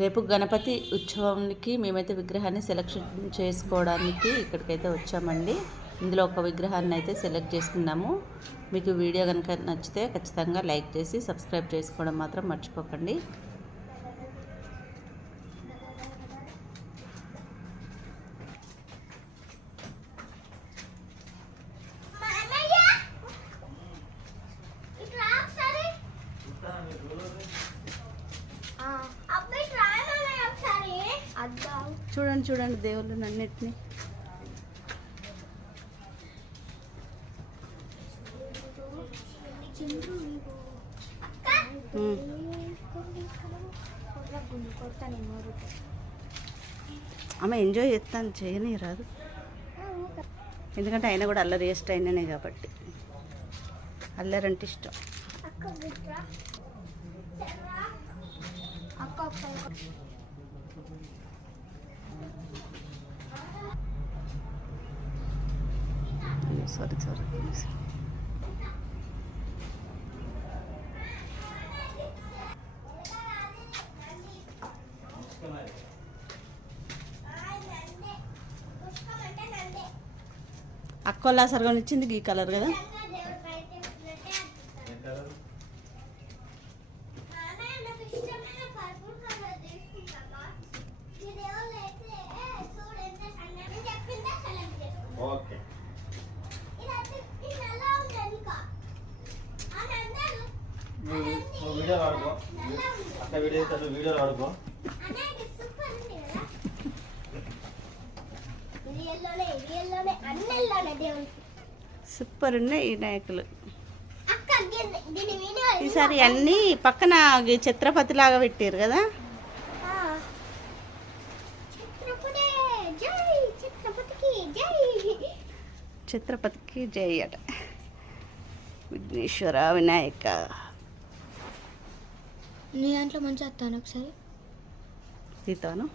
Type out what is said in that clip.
రేపు గణపతి ఉత్సవానికి మేమైతే విగ్రహాన్ని సెలెక్షన్ చేసుకోవడానికి ఇక్కడికైతే వచ్చామండి. ఇందులో ఒక విగ్రహాన్ని అయితే సెలెక్ట్ చేసుకున్నాము. మీకు వీడియో కనుక నచ్చితే ఖచ్చితంగా లైక్ చేసి సబ్స్క్రైబ్ చేసుకోవడం మాత్రం మర్చిపోకండి. చూడండి చూడండి దేవుళ్ళని అన్నిటినీ. అమ్మ ఎంజాయ్ చేస్తాను, చేయని రాదు, ఎందుకంటే ఆయన కూడా అల్లరి చేస్ట్ అయిననే కాబట్టి. అల్లరి అంటే ఇష్టం. సారీ అక్కోళ్ళ సరిగా ఇచ్చింది ఈ కలర్ కదా. సూపర్ ఉన్నాయి ఈ నాయకులు. ఈసారి అన్నీ పక్కన ఛత్రపతి లాగా పెట్టారు కదా. ఛత్రపతికి జై అట. విఘ్నేశ్వర వినాయక. నీ దాంట్లో మంచిగా వస్తాను ఒకసారి తీతాను.